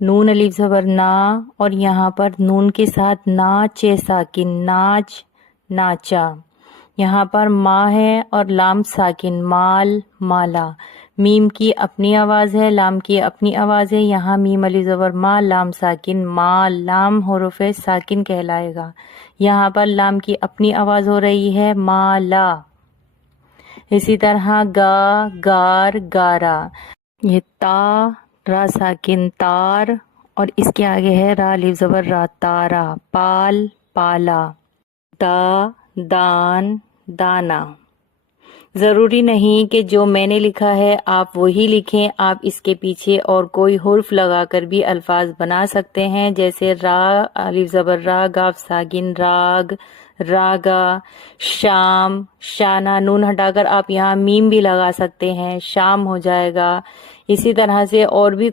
نون الف زبر نا، اور یہاں پر نون کے ساتھ ناچ ساکن، ناچ ناچا. یہاں پر ما ہے اور لام ساکن، مال مالا. میم کی اپنی آواز ہے، لام کی اپنی آواز ہے. یہاں میم الف زبر ما، لام ساکن، مال. لام حروف ساکن کہلائے گا. یہاں پر لام کی اپنی آواز ہو رہی ہے، مالا. اسی طرح گا، گار، گارا. یہ تا را ساکن، تار، اور اس کے آگے ہے را الف زبر را، تارا. پال پالا. دا دان، دانا. ضروری نہیں کہ جو میں نے لکھا ہے آپ وہی لکھیں، آپ اس کے پیچھے اور کوئی حرف لگا کر بھی الفاظ بنا سکتے ہیں، جیسے را الف زبر را، گاف ساکن، راگ، راگا. شام، شانہ. نون ہٹا کر آپ یہاں میم بھی لگا سکتے ہیں، شام ہو جائے گا. اسی طرح سے اور بھی